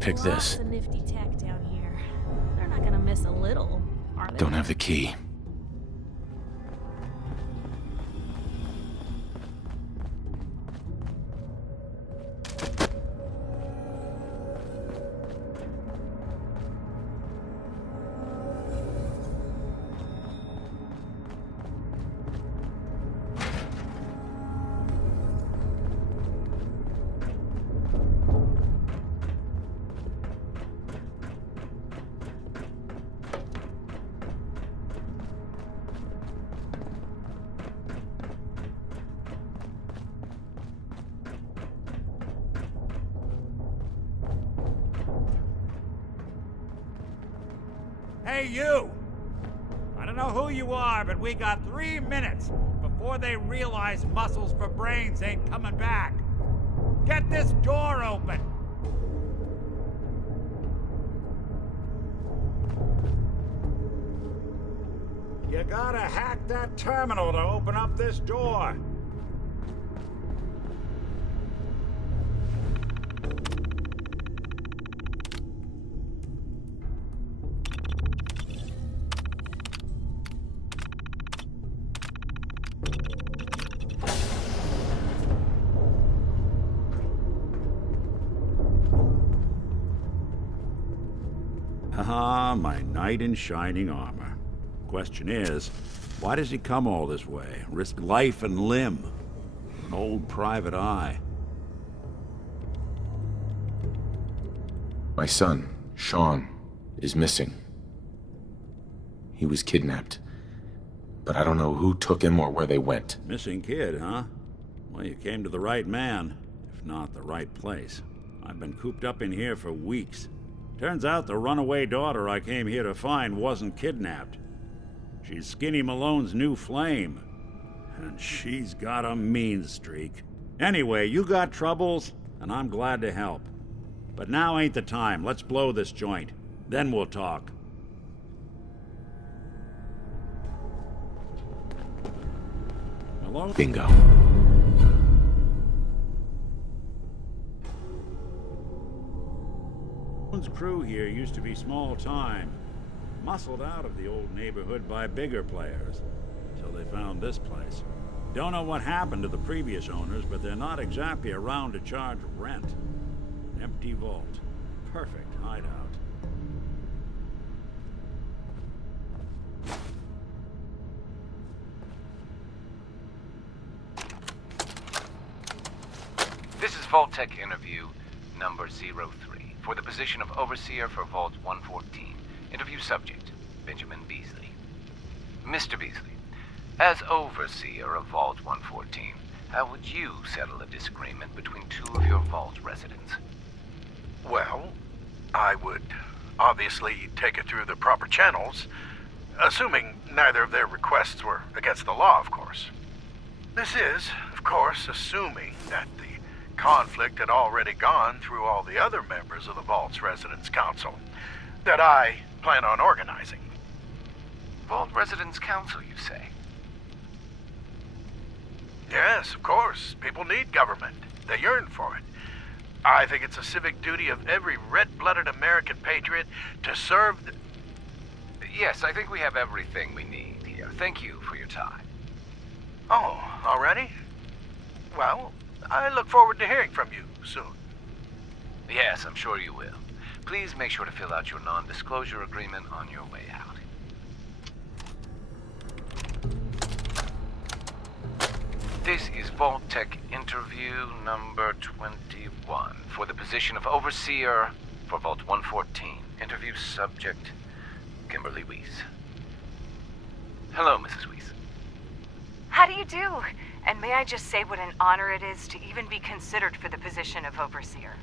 pick this. Lots of nifty tech down here. They're not gonna miss a little, are they? Don't have the key. Hey, you! I don't know who you are, but we got 3 minutes before they realize muscles for brains ain't coming back. Get this door open! You gotta hack that terminal to open up this door. Ah, my knight in shining armor. Question is, why does he come all this way? Risk life and limb? An old private eye. My son, Sean, is missing. He was kidnapped. But I don't know who took him or where they went. Missing kid, huh? Well, you came to the right man, if not the right place. I've been cooped up in here for weeks. Turns out the runaway daughter I came here to find wasn't kidnapped. She's Skinny Malone's new flame. And she's got a mean streak. Anyway, you got troubles, and I'm glad to help. But now ain't the time. Let's blow this joint. Then we'll talk. Hello? Bingo. Malone's crew here used to be small time. Muscled out of the old neighborhood by bigger players. Till they found this place. Don't know what happened to the previous owners, but they're not exactly around to charge rent. An empty vault. Perfect hideout. This is Vault-Tec interview number 03 for the position of Overseer for Vault 114. Interview subject, Benjamin Beasley. Mr. Beasley, as Overseer of Vault 114, how would you settle a disagreement between two of your Vault residents? Well, I would obviously take it through the proper channels, assuming neither of their requests were against the law, of course. This is, of course, assuming that the conflict had already gone through all the other members of the Vault's Residence Council that I plan on organizing. Vault Residence Council, you say? Yes, of course. People need government. They yearn for it. I think it's a civic duty of every red-blooded American patriot to serve the... Yes, I think we have everything we need here. Thank you for your time. Oh, already? Well, I look forward to hearing from you soon. Yes, I'm sure you will. Please make sure to fill out your non-disclosure agreement on your way out. This is Vault-Tec interview number 21 for the position of Overseer for Vault 114. Interview subject, Kimberly Weiss. Hello, Mrs. Weiss. How do you do? And may I just say what an honor it is to even be considered for the position of Overseer.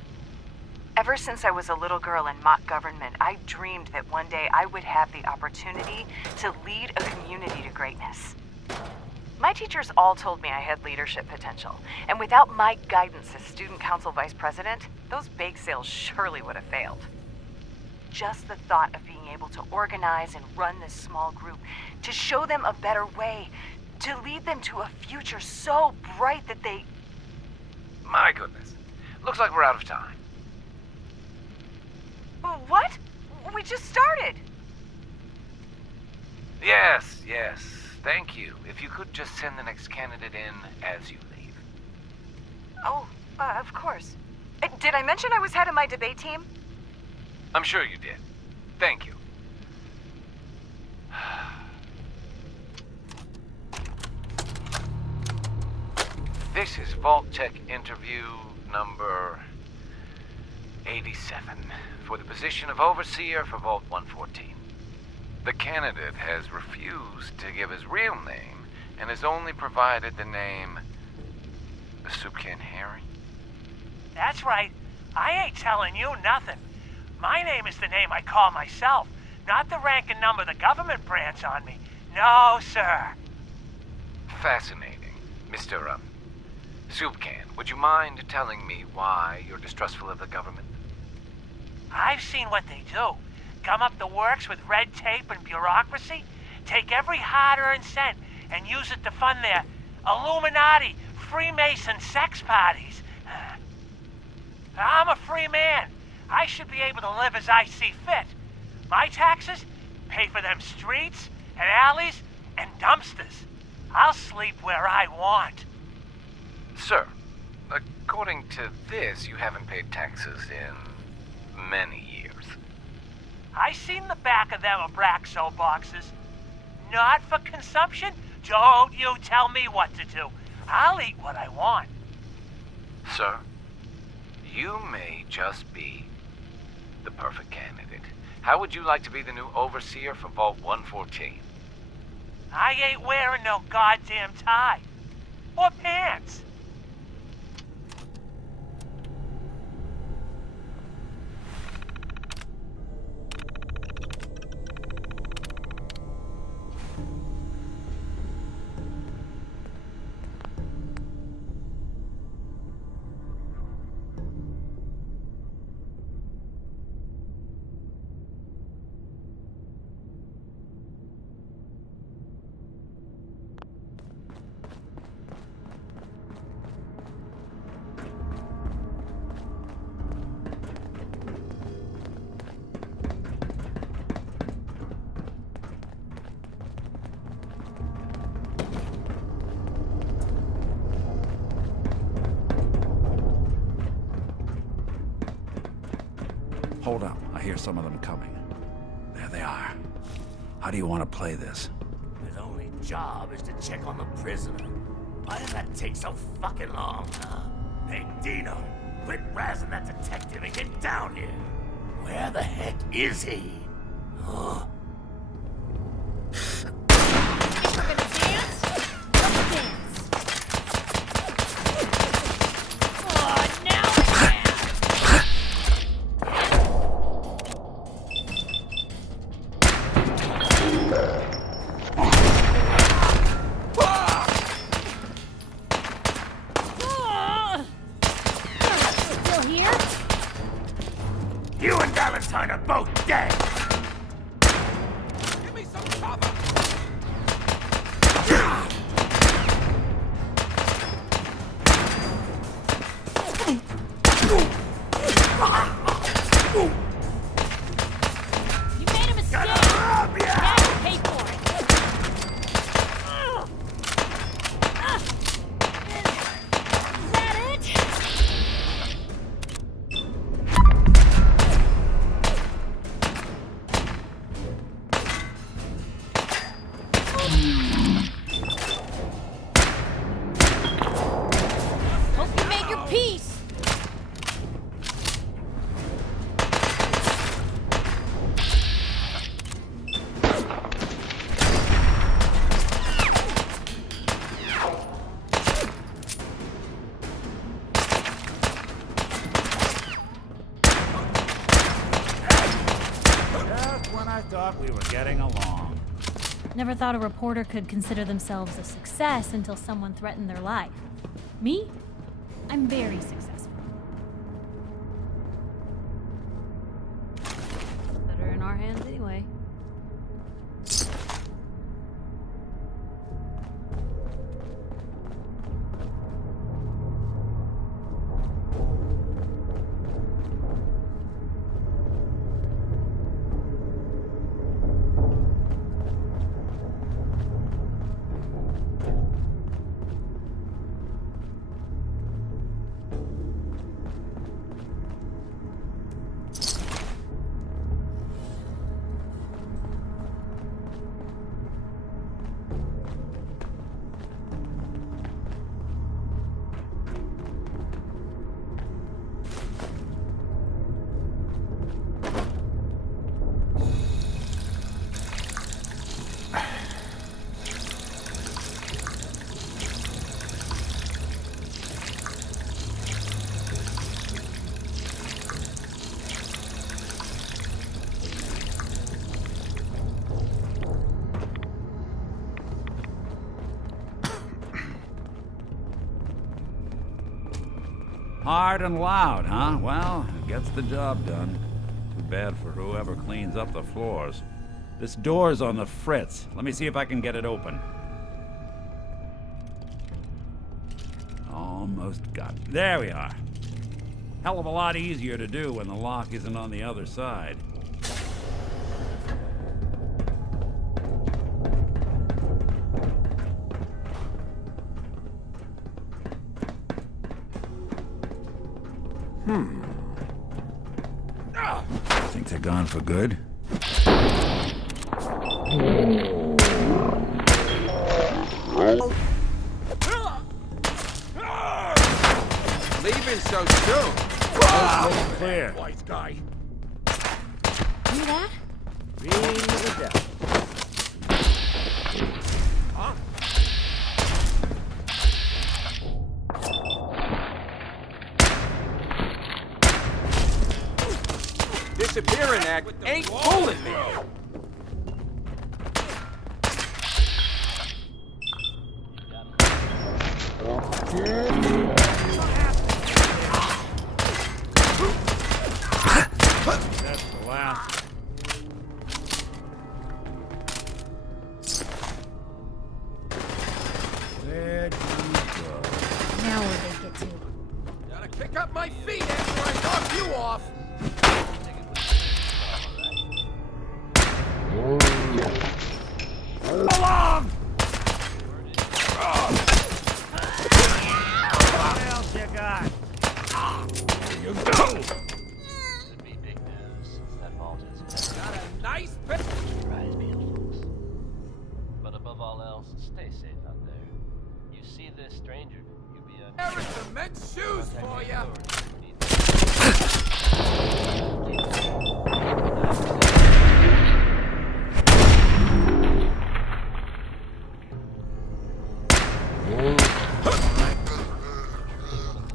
Ever since I was a little girl in mock government, I dreamed that one day I would have the opportunity to lead a community to greatness. My teachers all told me I had leadership potential, and without my guidance as student council vice president, those bake sales surely would have failed. Just the thought of being able to organize and run this small group, to show them a better way, to lead them to a future so bright that they... My goodness. Looks like we're out of time. It just started. Yes, yes. Thank you. If you could just send the next candidate in as you leave. Oh, of course. Did I mention I was head of my debate team? I'm sure you did. Thank you. This is Vault Tech interview number 87 for the position of Overseer for Vault 114. The candidate has refused to give his real name and has only provided the name Soup Can Harry. That's right. I ain't telling you nothing. My name is the name I call myself, not the rank and number the government brands on me. No, sir. Fascinating. Mr. Soup Can, would you mind telling me why you're distrustful of the government? I've seen what they do. Gum up the works with red tape and bureaucracy, take every hard-earned cent and use it to fund their Illuminati, Freemason sex parties. I'm a free man. I should be able to live as I see fit. My taxes pay for them streets and alleys and dumpsters. I'll sleep where I want. Sir, according to this, you haven't paid taxes in many years. I seen the back of them Abraxo boxes. Not for consumption. Don't you tell me what to do. I'll eat what I want. Sir, you may just be the perfect candidate. How would you like to be the new Overseer for Vault 114? I ain't wearing no goddamn tie. Or pants. Hold up, I hear some of them coming. There they are. How do you want to play this? His only job is to check on the prisoner. Why did that take so fucking long, huh? Hey, Dino, quit razzing that detective and get down here. Where the heck is he? Huh? If we're gonna dance, let's dance. Oh, now it's bad. Still here? You and Valentine are both dead! Give me some cover! You made a mistake. Rob ya! Now you pay for it. Is that it? Hope you made your peace. Just when I thought we were getting along. Never thought a reporter could consider themselves a success until someone threatened their life. Me? I'm very successful. Better in our hands anyway. Hard and loud, huh? Well, it gets the job done. Too bad for whoever cleans up the floors. This door's on the fritz. Let me see if I can get it open. Almost got it. There we are. Hell of a lot easier to do when the lock isn't on the other side. Think they're gone for good? Leaving so soon. Clear. Wise guy. Hear that? Really with that. Huh? Disappearing act ain't fooling me. That's the last. There you go. Now where they get to? Gotta kick up my feet after I knock you off. Along! What else you got? There you go! Could be big news since that vault is Got a nice pit. surprise me, folks. But above all else, stay safe out there. You see this stranger, you be a There is some men's shoes for ya.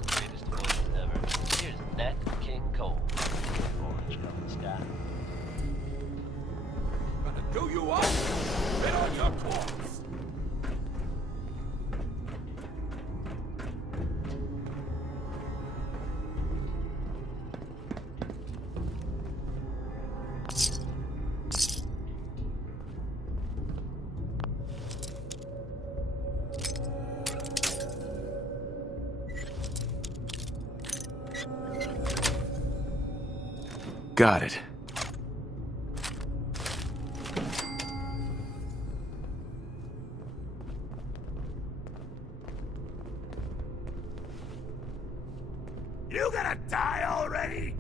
Greatest voices ever. Here's Nat King Cole. Orange colored sky. Gonna do you up. Spit on your corpse. Got it. You gonna die already?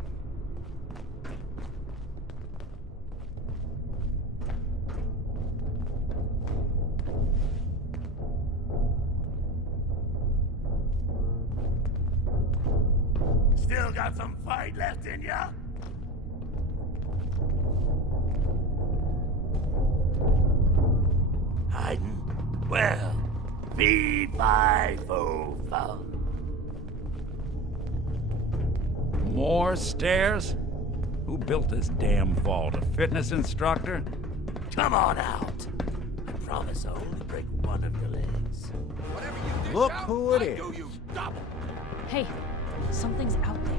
Still got some fight left in ya? Hiding? Well, feed my fo fum. More stairs? Who built this damn vault? A fitness instructor? Come on out. I promise I'll only break one of your legs. Whatever you dish Look out, who it I is. do you double. Hey, something's out there.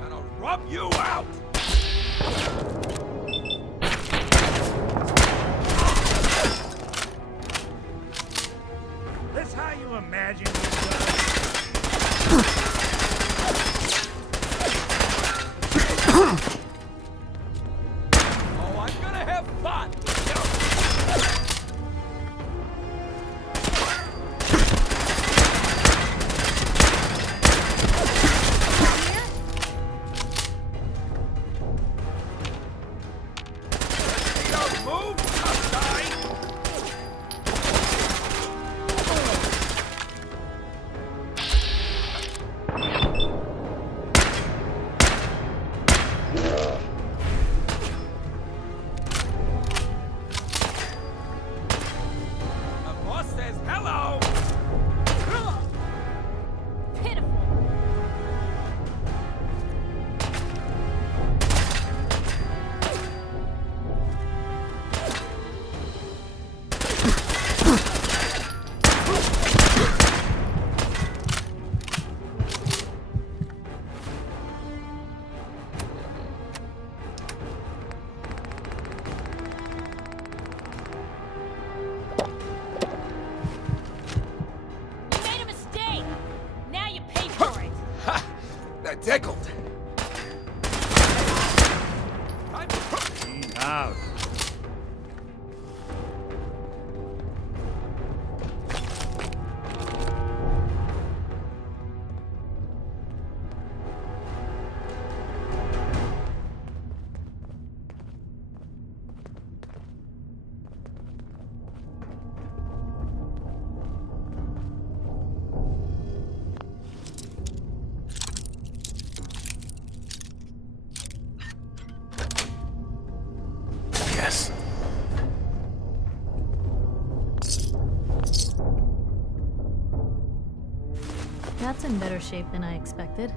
Gonna rub you out. This how you imagine you Oh, I'm gonna have fun. Don't move, tough guy. Out. Yes. That's in better shape than I expected.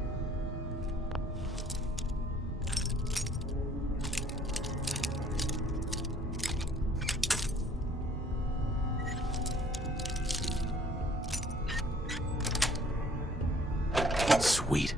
Sweet.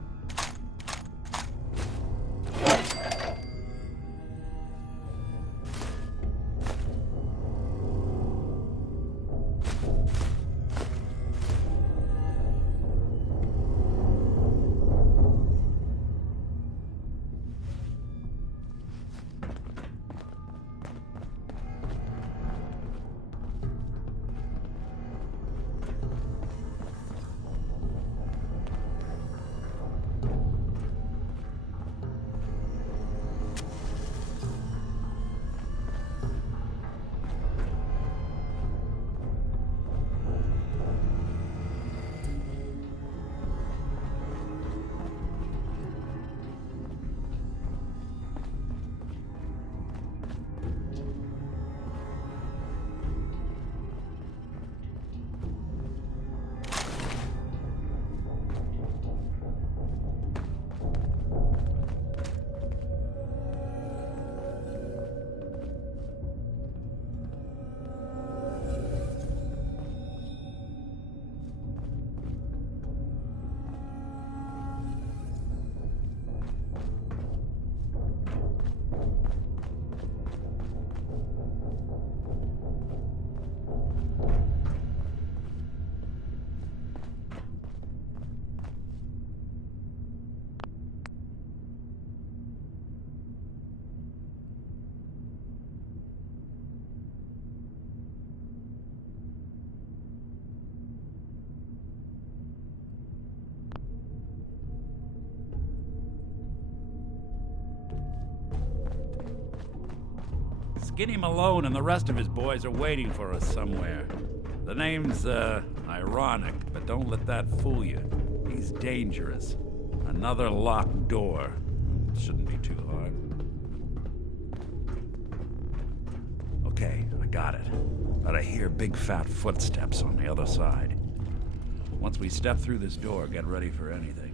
Skinny Malone and the rest of his boys are waiting for us somewhere. The name's, ironic, but don't let that fool you. He's dangerous. Another locked door. Shouldn't be too hard. Okay, I got it. But I hear big fat footsteps on the other side. Once we step through this door, get ready for anything.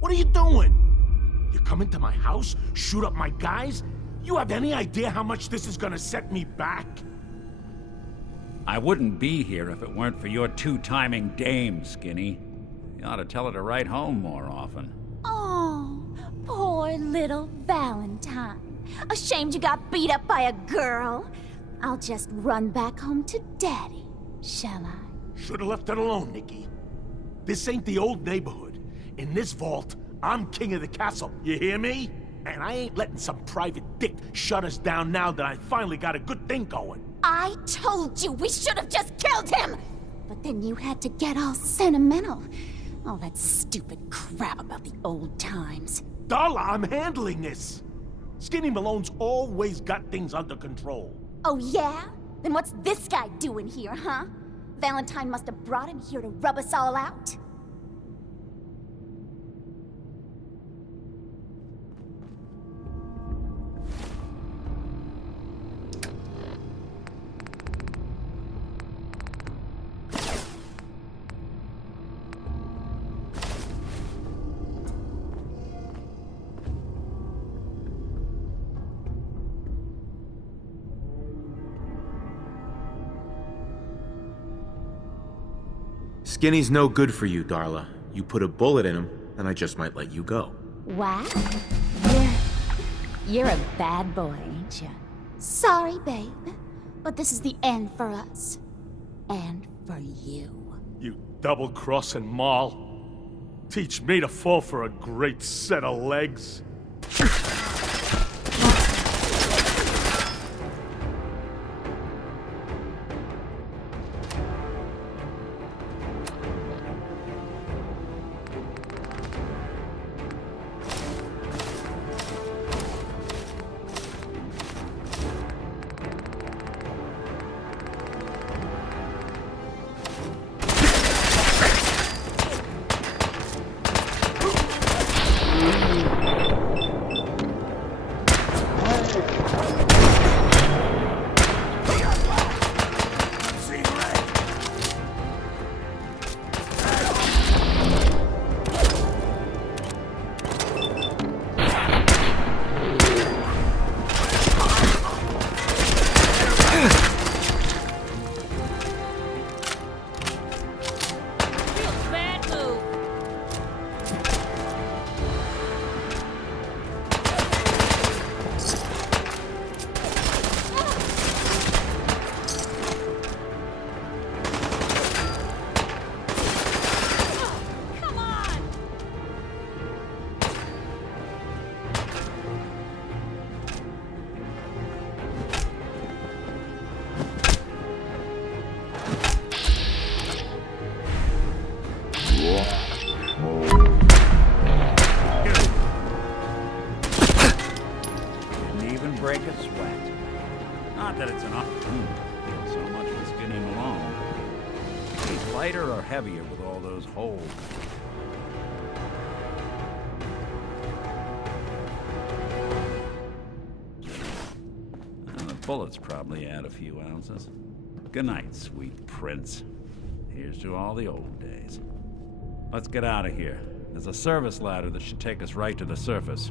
What are you doing? You come into my house, shoot up my guys? You have any idea how much this is gonna set me back? I wouldn't be here if it weren't for your two-timing dame, Skinny. You ought to tell her to write home more often. Oh, poor little Valentine. Ashamed you got beat up by a girl? I'll just run back home to Daddy, shall I? Should've left it alone, Nikki. This ain't the old neighborhood. In this vault, I'm king of the castle, you hear me? And I ain't letting some private dick shut us down now that I finally got a good thing going. I told you we should have just killed him! But then you had to get all sentimental. All that stupid crap about the old times. Darla, I'm handling this. Skinny Malone's always got things under control. Oh yeah? Then what's this guy doing here, huh? Valentine must have brought him here to rub us all out? Skinny's no good for you, Darla. You put a bullet in him, and I just might let you go. Wow. You're a bad boy, ain't you? Sorry, babe, but this is the end for us. And for you. You double-crossing Maul. Teach me to fall for a great set of legs. Break a sweat. Not that it's an opportunity. So much for skinning alone. He's lighter or heavier with all those holes. The bullets probably add a few ounces. Good night, sweet prince. Here's to all the old days. Let's get out of here. There's a service ladder that should take us right to the surface.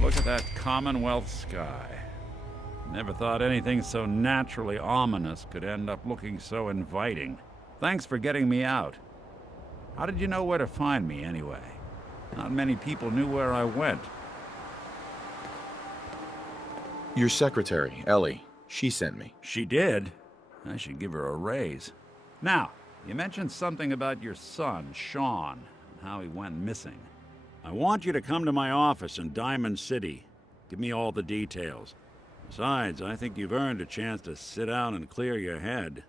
Look at that Commonwealth sky. Never thought anything so naturally ominous could end up looking so inviting. Thanks for getting me out. How did you know where to find me, anyway? Not many people knew where I went. Your secretary, Ellie. She sent me. She did? I should give her a raise. Now, you mentioned something about your son, Sean, and how he went missing. I want you to come to my office in Diamond City. Give me all the details. Besides, I think you've earned a chance to sit down and clear your head.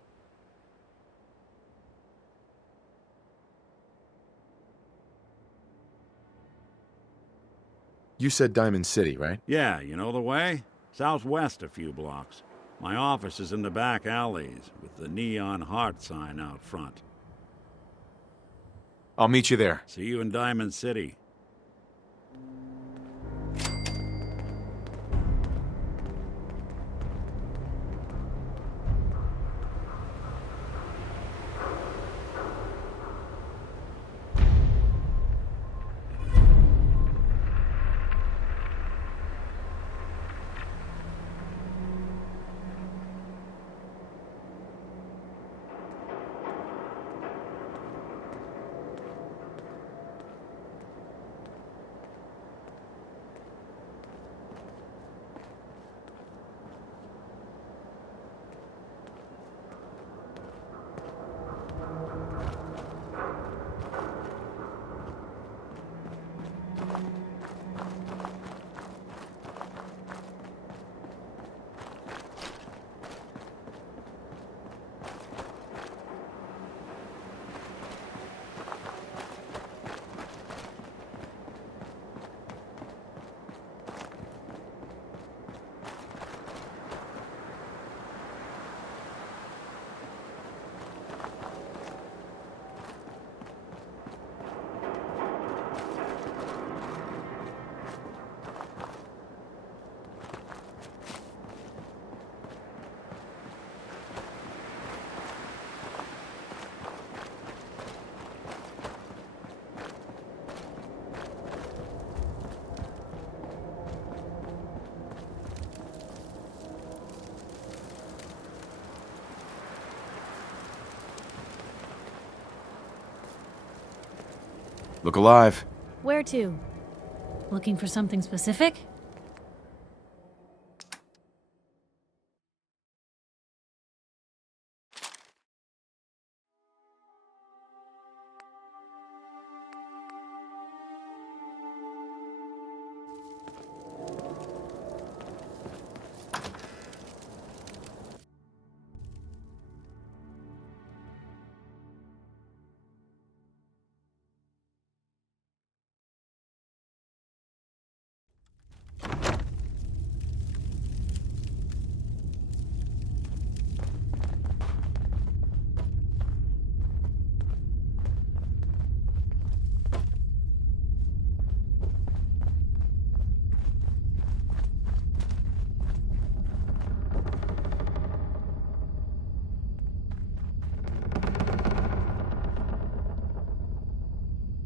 You said Diamond City, right? Yeah, you know the way? Southwest a few blocks. My office is in the back alleys, with the neon heart sign out front. I'll meet you there. See you in Diamond City. Look alive. Where to? Looking for something specific?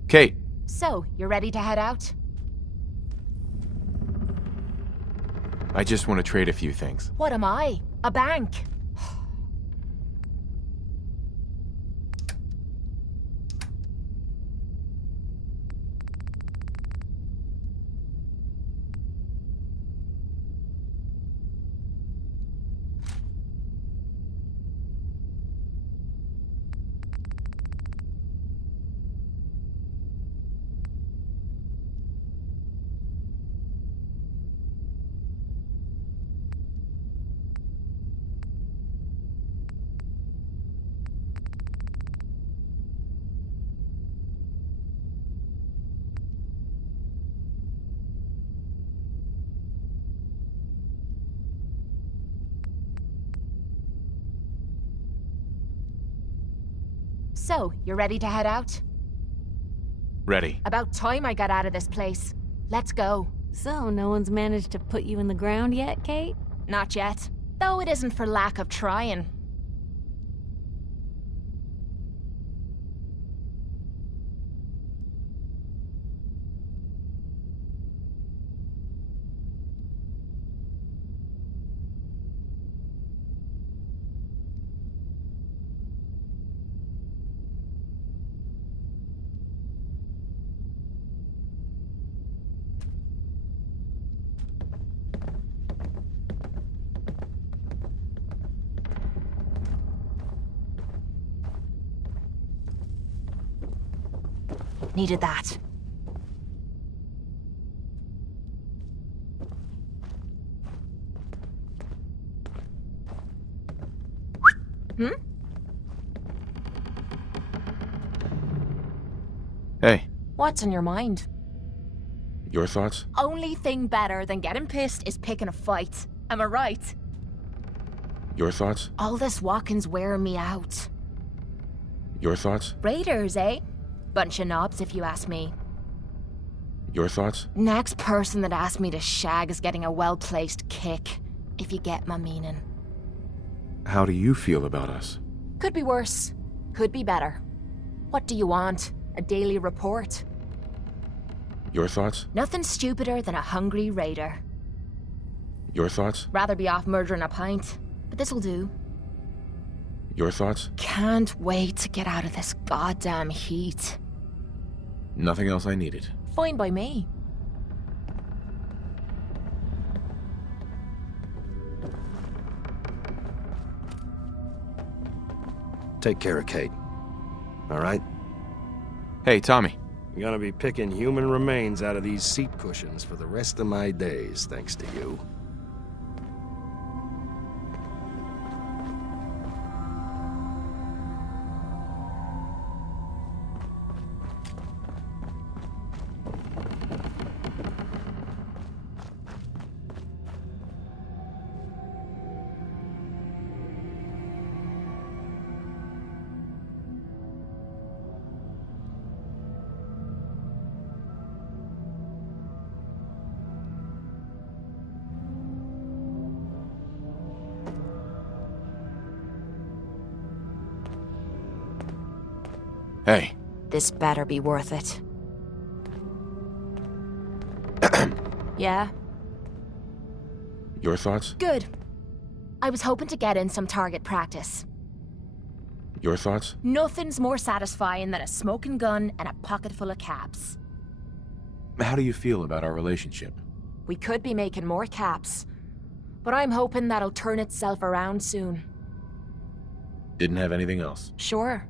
Kate. So, you're ready to head out? I just want to trade a few things. What am I? A bank? So, you're ready to head out? Ready. About time I got out of this place. Let's go. So, no one's managed to put you in the ground yet, Kate? Not yet. Though it isn't for lack of trying. Needed that. Hey. What's on your mind? Your thoughts? Only thing better than getting pissed is picking a fight. Am I right? Your thoughts? All this walking's wearing me out. Your thoughts? Raiders, eh? Bunch of knobs, if you ask me. Your thoughts? Next person that asks me to shag is getting a well-placed kick, if you get my meaning. How do you feel about us? Could be worse. Could be better. What do you want? A daily report? Your thoughts? Nothing stupider than a hungry raider. Your thoughts? Rather be off murdering a pint, but this'll do. Your thoughts? Can't wait to get out of this goddamn heat. Nothing else I needed. Fine by me. Take care of Kate. All right? Hey, Tommy. I'm gonna be picking human remains out of these seat cushions for the rest of my days, thanks to you. Hey. This better be worth it. Yeah? Your thoughts? Good. I was hoping to get in some target practice. Your thoughts? Nothing's more satisfying than a smoking gun and a pocket full of caps. How do you feel about our relationship? We could be making more caps, but I'm hoping that'll turn itself around soon. Didn't have anything else? Sure.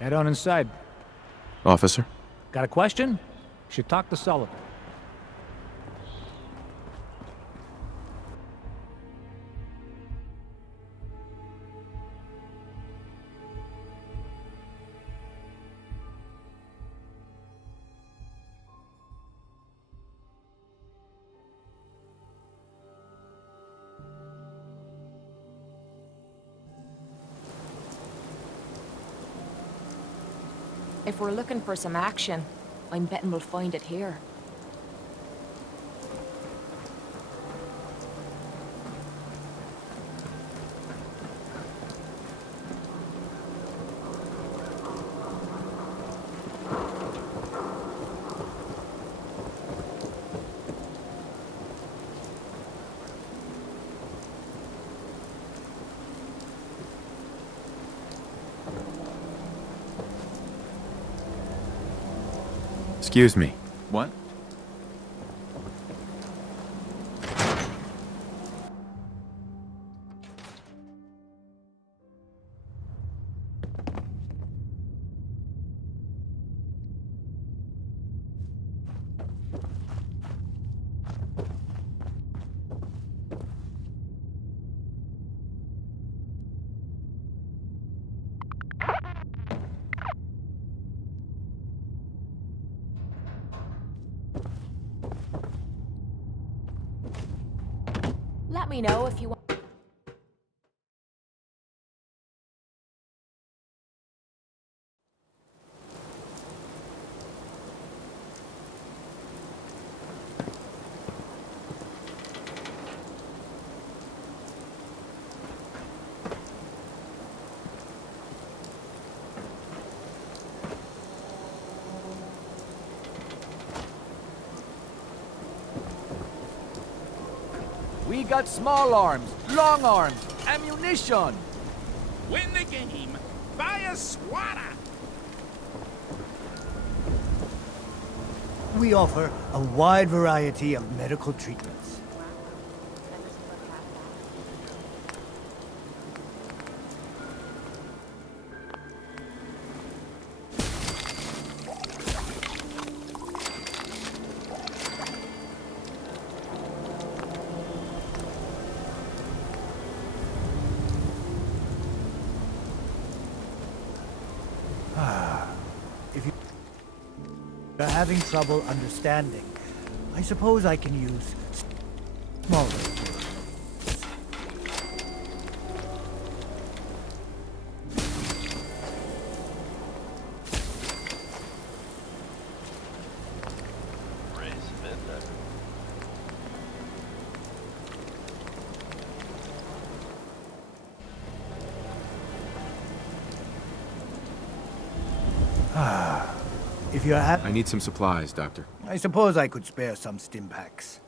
Head on inside. Officer? Got a question? Should talk to Sullivan. If we're looking for some action, I'm betting we'll find it here. Excuse me. What? Let me know if you want. We got small arms, long arms, ammunition. Win the game. Buy a swatter. We offer a wide variety of medical treatments. If you're having trouble understanding, I suppose I can use smaller. If you're I need some supplies, Doctor. I suppose I could spare some stim packs.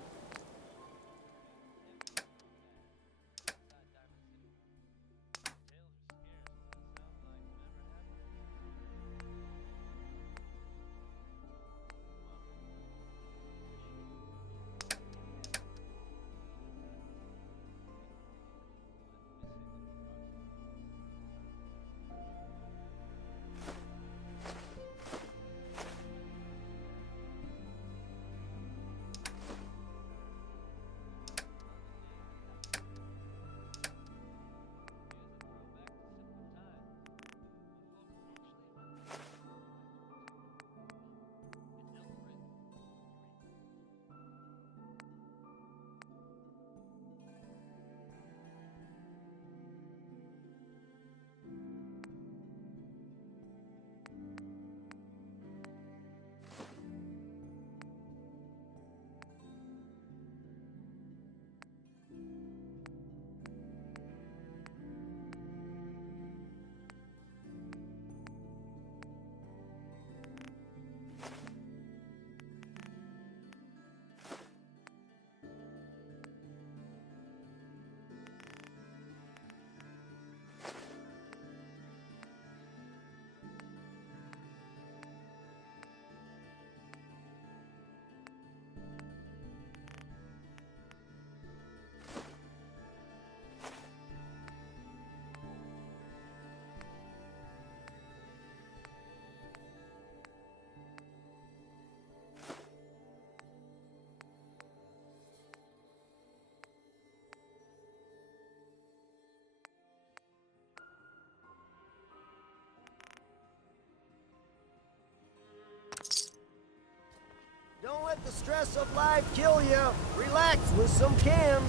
let the stress of life kill you. Relax with some chems.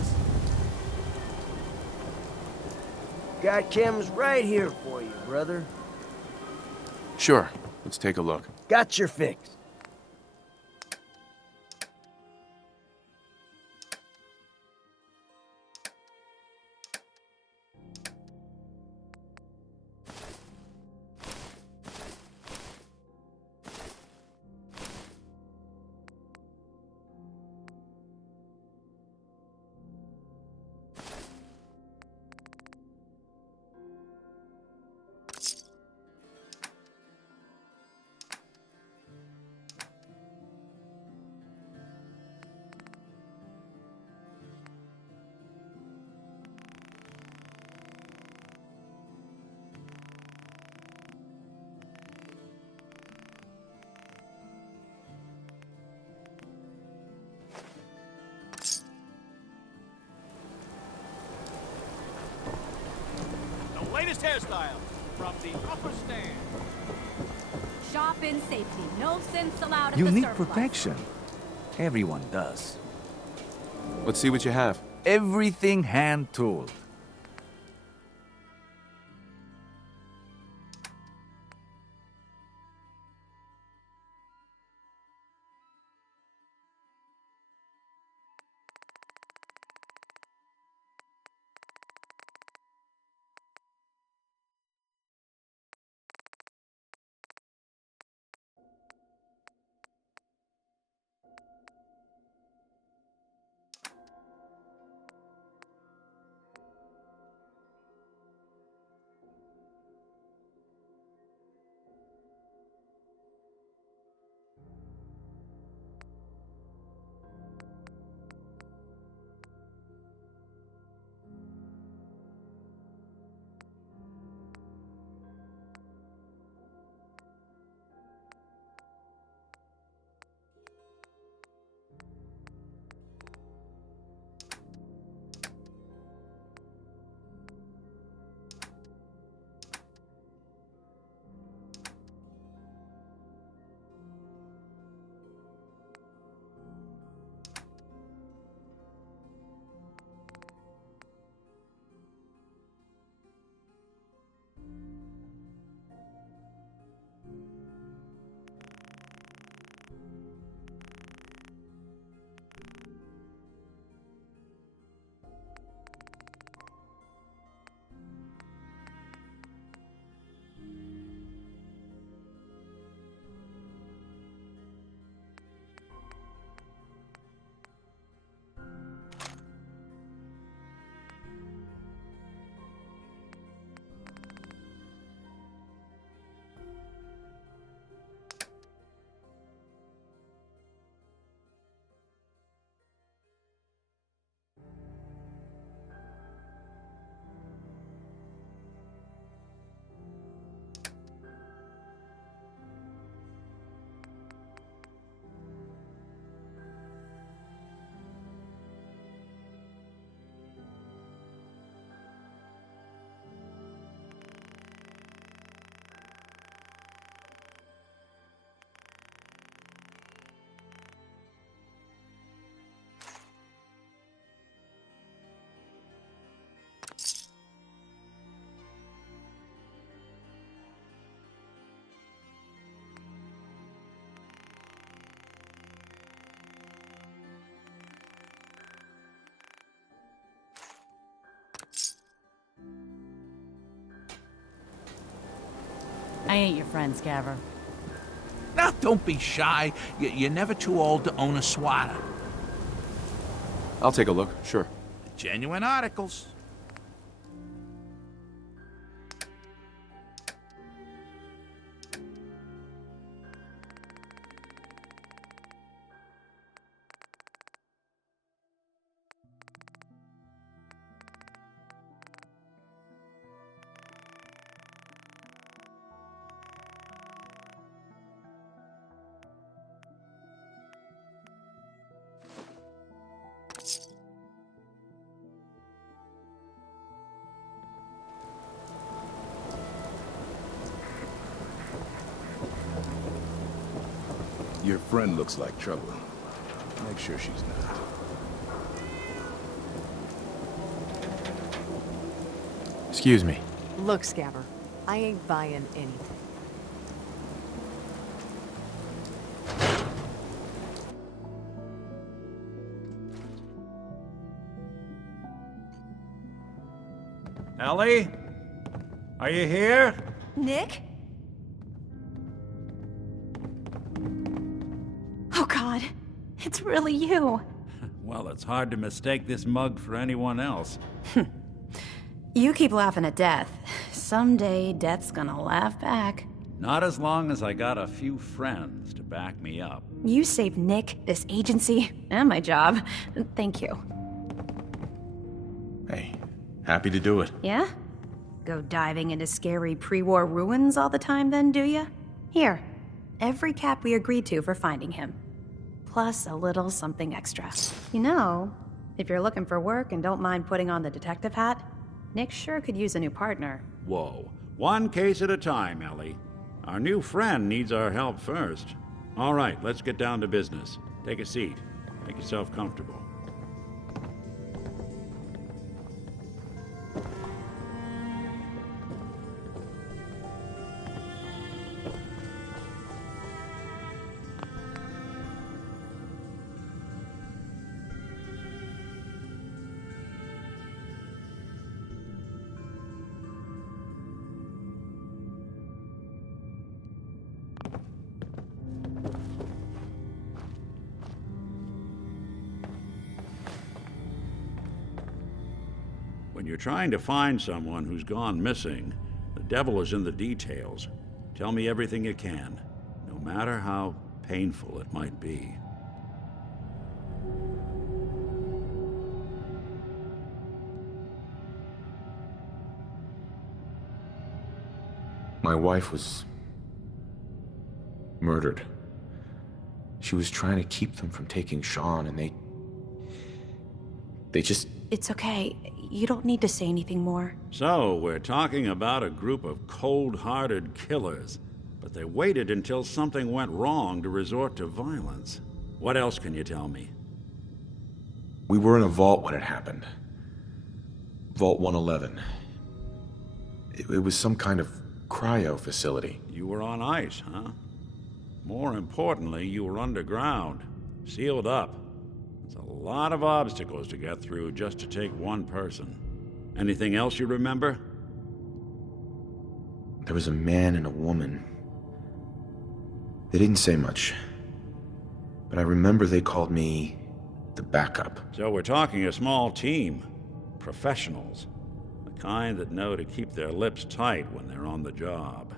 Got chems right here for you, brother. Sure. Let's take a look. Got your fix. Latest hairstyle from the upper stand. Shop in safety. No sense allowed at You the need surplus. protection. Everyone does. Let's see what you have. Everything hand-tooled. I ain't your friend, Scaver. Now, don't be shy. You're never too old to own a swatter. I'll take a look, sure. Genuine articles. Your friend looks like trouble. Make sure she's not. Excuse me. Look, Scabber, I ain't buying anything. Ellie? Are you here? Nick? Oh God, it's really you. Well, it's hard to mistake this mug for anyone else. You keep laughing at death. Someday, death's gonna laugh back. Not as long as I got a few friends to back me up. You saved Nick, this agency, and my job. Thank you. Hey, happy to do it. Yeah? Go diving into scary pre-war ruins all the time then, do ya? Here, every cap we agreed to for finding him. Plus a little something extra. You know, if you're looking for work and don't mind putting on the detective hat, Nick sure could use a new partner. Whoa. One case at a time, Ellie. Our new friend needs our help first. All right, let's get down to business. Take a seat. Make yourself comfortable. When you're trying to find someone who's gone missing, the devil is in the details. Tell me everything you can, no matter how painful it might be. My wife was murdered. She was trying to keep them from taking Sean, and they just... It's okay. You don't need to say anything more. So, we're talking about a group of cold-hearted killers, but they waited until something went wrong to resort to violence. What else can you tell me? We were in a vault when it happened. Vault 111. It was some kind of cryo facility. You were on ice, huh? More importantly, you were underground, sealed up. It's a lot of obstacles to get through just to take one person. Anything else you remember? There was a man and a woman. They didn't say much, but I remember they called me the backup. So we're talking a small team. Professionals. The kind that know to keep their lips tight when they're on the job.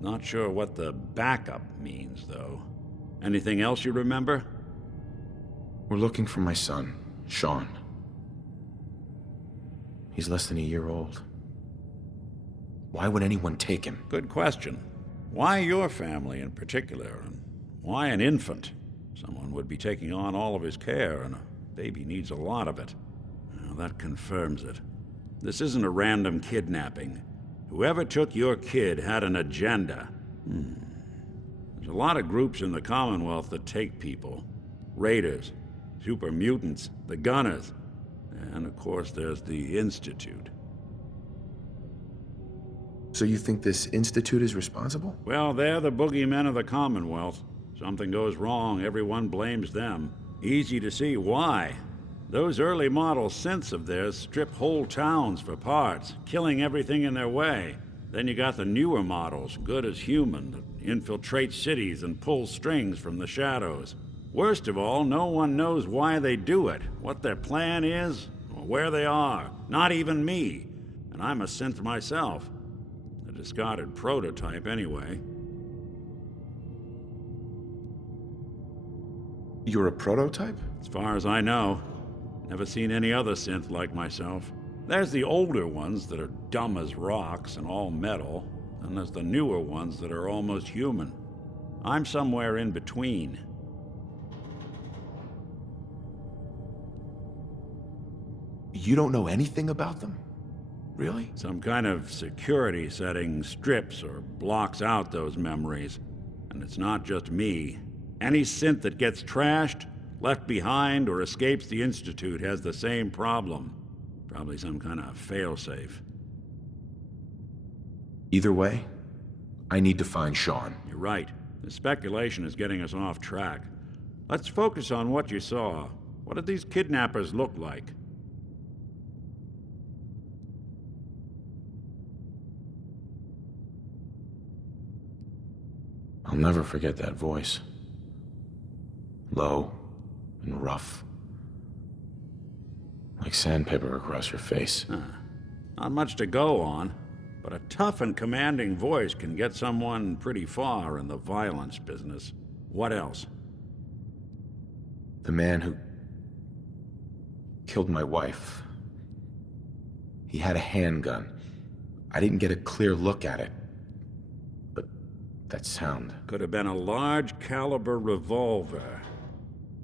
Not sure what the backup means, though. Anything else you remember? We're looking for my son, Sean. He's less than a year old. Why would anyone take him? Good question. Why your family in particular, and why an infant? Someone would be taking on all of his care, and a baby needs a lot of it. Well, that confirms it. This isn't a random kidnapping. Whoever took your kid had an agenda. There's a lot of groups in the Commonwealth that take people. Raiders, super mutants, the Gunners, and of course there's the Institute. So you think this Institute is responsible? Well, they're the boogeymen of the Commonwealth. Something goes wrong, everyone blames them. Easy to see why. Those early model synths of theirs strip whole towns for parts, killing everything in their way. Then you got the newer models, good as human, that infiltrate cities and pull strings from the shadows. Worst of all, no one knows why they do it, what their plan is, or where they are. Not even me. And I'm a synth myself. A discarded prototype, anyway. You're a prototype? As far as I know. Never seen any other synth like myself. There's the older ones that are dumb as rocks and all metal, and there's the newer ones that are almost human. I'm somewhere in between. You don't know anything about them? Really? Some kind of security setting strips or blocks out those memories. And it's not just me. Any synth that gets trashed, left behind or escapes the Institute has the same problem. Probably some kind of failsafe. Either way, I need to find Sean. You're right. The speculation is getting us off track. Let's focus on what you saw. What did these kidnappers look like? I'll never forget that voice. Low and rough. Like sandpaper across your face. Not much to go on, but a tough and commanding voice can get someone pretty far in the violence business. What else? The man who killed my wife. He had a handgun. I didn't get a clear look at it. But that sound. Could have been a large caliber revolver.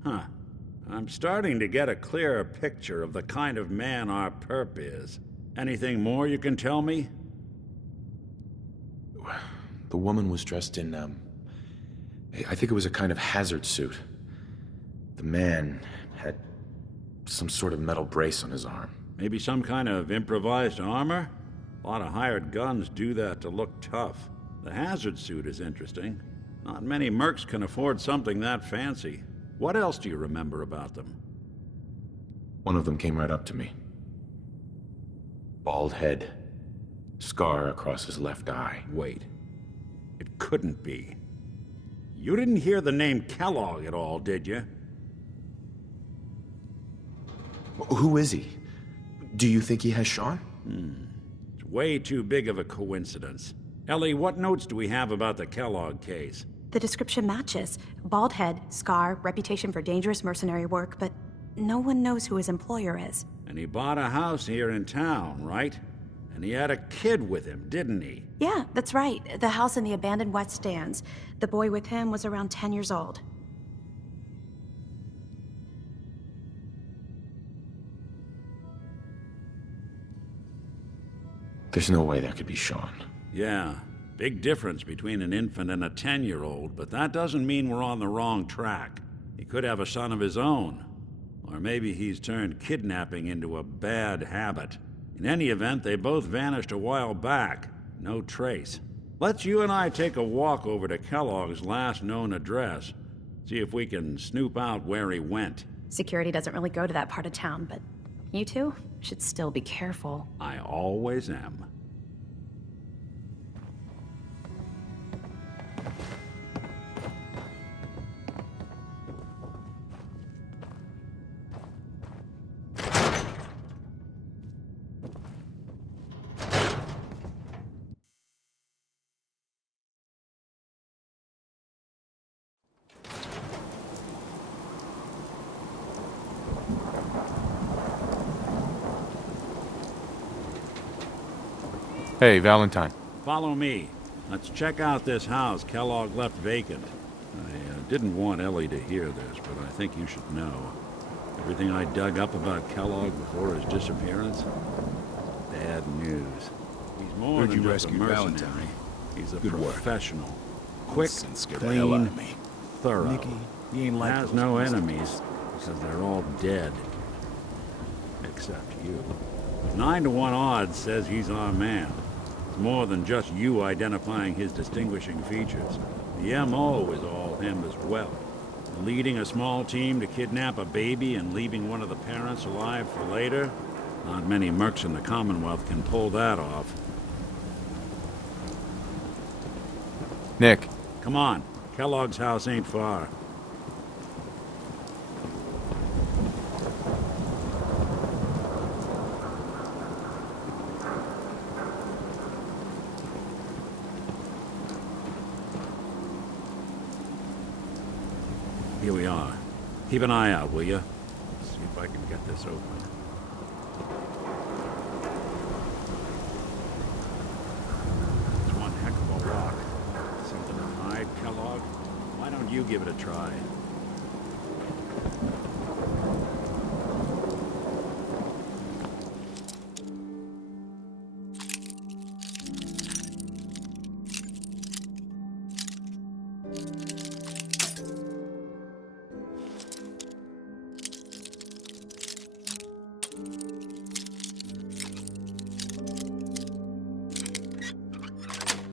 Huh. I'm starting to get a clearer picture of the kind of man our perp is. Anything more you can tell me? The woman was dressed in, I think it was a kind of hazard suit. The man had some sort of metal brace on his arm. Maybe some kind of improvised armor? A lot of hired guns do that to look tough. The hazard suit is interesting. Not many mercs can afford something that fancy. What else do you remember about them? One of them came right up to me. Bald head. Scar across his left eye. Wait. It couldn't be. You didn't hear the name Kellogg at all, did you? Who is he? Do you think he has Sean? It's way too big of a coincidence. Ellie, what notes do we have about the Kellogg case? The description matches. Bald head, scar, reputation for dangerous mercenary work, but no one knows who his employer is. And he bought a house here in town, right? And he had a kid with him, didn't he? Yeah, that's right. The house in the abandoned West Stands. The boy with him was around 10 years old. There's no way that could be Sean. Yeah. Big difference between an infant and a 10-year-old, but that doesn't mean we're on the wrong track. He could have a son of his own. Or maybe he's turned kidnapping into a bad habit. In any event, they both vanished a while back. No trace. Let's you and I take a walk over to Kellogg's last known address. See if we can snoop out where he went. Security doesn't really go to that part of town, but you two should still be careful. I always am. Hey, Valentine. Follow me. Let's check out this house Kellogg left vacant. I didn't want Ellie to hear this, but I think you should know. Everything I dug up about Kellogg before his disappearance? Bad news. He's more Heard than you just a rescued mercenary. Valentine. He's a Good work. professional. Quick, Scared the hell out clean, of me. thorough. Nicky, he ain't like Has those no ones. enemies because they're all dead. Except you. 9 to 1 odds says he's our man. It's more than just you identifying his distinguishing features. The MO is all him as well. Leading a small team to kidnap a baby and leaving one of the parents alive for later? Not many mercs in the Commonwealth can pull that off. Nick. Come on. Kellogg's house ain't far. Here we are. Keep an eye out, will you? See if I can get this open. It's one heck of a walk. Something to hide, Kellogg? Why don't you give it a try?